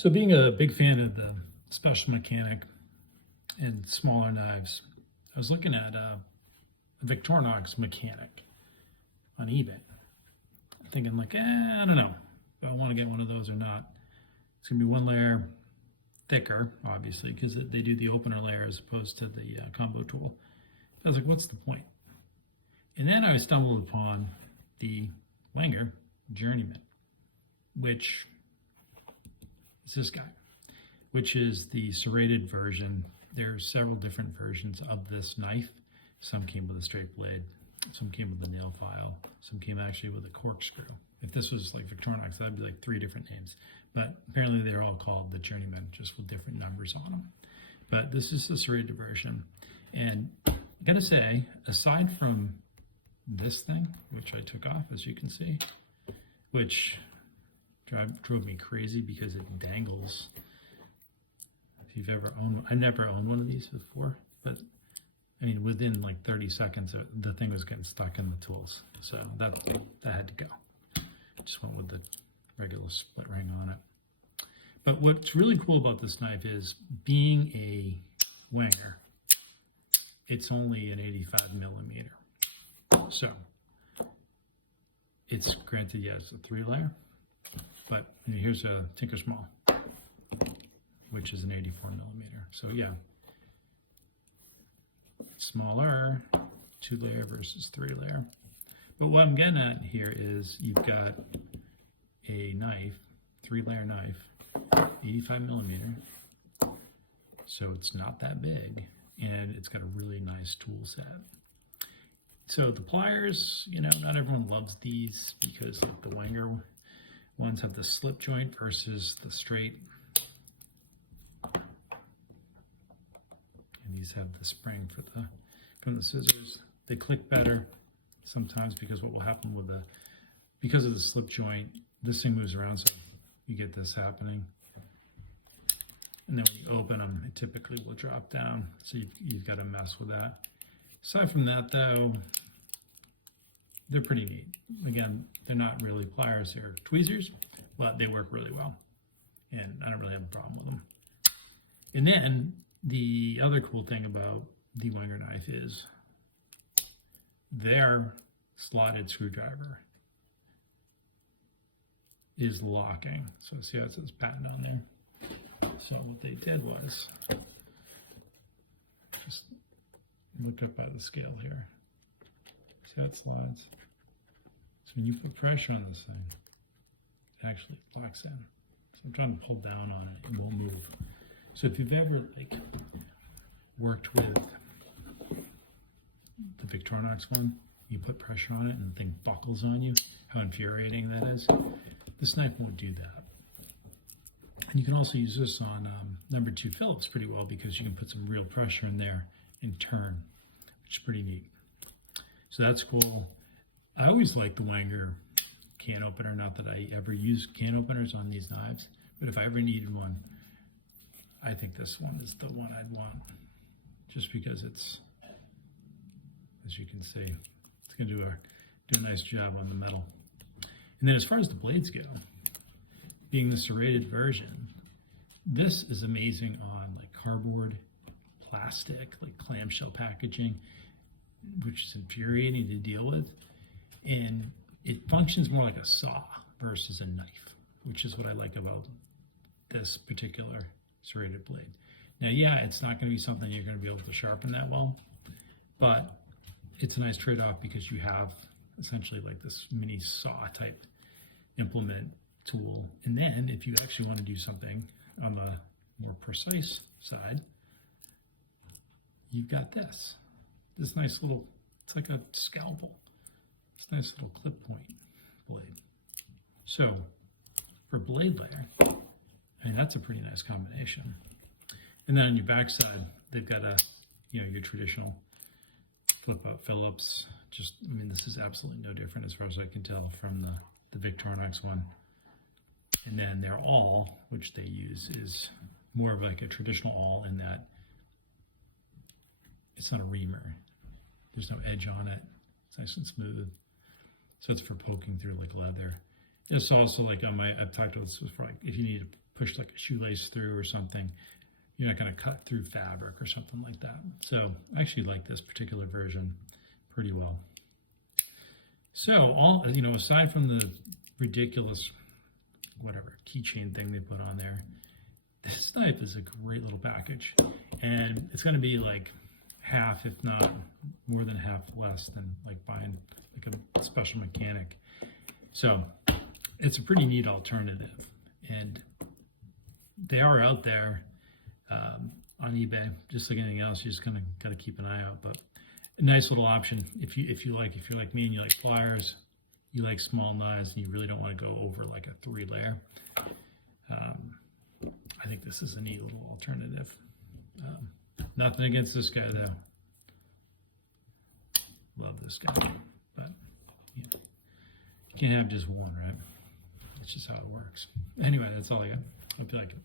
So being a big fan of the special mechanic and smaller knives, I was looking at a Victorinox mechanic on eBay, thinking like, I don't know if I want to get one of those or not. It's gonna be one layer thicker, obviously, because they do the opener layer as opposed to the combo tool. I was like, what's the point? And then I stumbled upon the Wenger Journeyman, which is this guy, which is the serrated version. There's several different versions of this knife. Some came with a straight blade, some came with a nail file, some came actually with a corkscrew. If this was like Victorinox, that'd be like 3 different names. But apparently they're all called the Journeyman, just with different numbers on them. But this is the serrated version. And I gotta say, aside from this thing, which I took off, as you can see, which drove me crazy because it dangles. If you've ever owned one, I never owned one of these before, but I mean, within like 30 seconds, the thing was getting stuck in the tools. So that had to go. Just went with the regular split ring on it. But what's really cool about this knife is, being a Wenger, it's only an 85 millimeter. So it's granted, yes, a 3-layer, but here's a Tinker Small, which is an 84 millimeter. So yeah, smaller, 2-layer versus 3-layer. But what I'm getting at here is, you've got a knife, 3-layer knife, 85 millimeter. So it's not that big, and it's got a really nice tool set. So the pliers, not everyone loves these, because like the Wenger ones have the slip joint versus the straight. And these have the spring from the scissors. They click better sometimes, because what will happen with because of the slip joint, this thing moves around, so you get this happening. And then when you open them, it typically will drop down. So you've got to mess with that. Aside from that, though, they're pretty neat. Again, they're not really pliers, they're tweezers, but they work really well. And I don't really have a problem with them. And then the other cool thing about the Wenger knife is their slotted screwdriver is locking. So see how it says patent on there? So what they did was, just look up at the scale here. See how it slides? So when you put pressure on this thing, it actually locks in. So I'm trying to pull down on it, it won't move. So if you've ever worked with the Victorinox one, you put pressure on it and the thing buckles on you, how infuriating that is. This knife won't do that. And you can also use this on number 2 Phillips pretty well, because you can put some real pressure in there and turn, which is pretty neat. So that's cool. I always like the Wenger can opener, not that I ever use can openers on these knives, but if I ever needed one, I think this one is the one I'd want, just because it's, as you can see, it's going to do a nice job on the metal. And then as far as the blades go, being the serrated version, this is amazing on like cardboard, plastic, like clamshell packaging, which is infuriating to deal with. And it functions more like a saw versus a knife, which is what I like about this particular serrated blade. Now, yeah, it's not going to be something you're going to be able to sharpen that well, but it's a nice trade-off, because you have essentially like this mini saw type implement tool. And then if you actually want to do something on the more precise side, you've got this nice little, it's like a scalpel. It's a nice little clip point blade. So for blade layer, I mean, that's a pretty nice combination. And then on your backside, they've got your traditional flip out Phillips. I mean, this is absolutely no different as far as I can tell from the Victorinox one. And then their awl, which they use, is more of like a traditional awl, in that it's not a reamer. There's no edge on it. It's nice and smooth. So it's for poking through like leather. It's also like on my, I've talked about this before, like if you need to push like a shoelace through or something, you're not going to cut through fabric or something like that. So I actually like this particular version pretty well. So all, you know, aside from the ridiculous, whatever, keychain thing they put on there, this knife is a great little package. And it's going to be like half, if not more than half less than like buying like a special mechanic. So it's a pretty neat alternative. And they are out there on eBay, just like anything else. You just kind of got to keep an eye out. But a nice little option if you're like me and you like pliers, you like small knives, and you really don't want to go over like a 3-layer. I think this is a neat little alternative. Nothing against this guy though. Love this guy, but you know, you can't have just one, right? That's just how it works. Anyway, that's all I got. Hope you like it.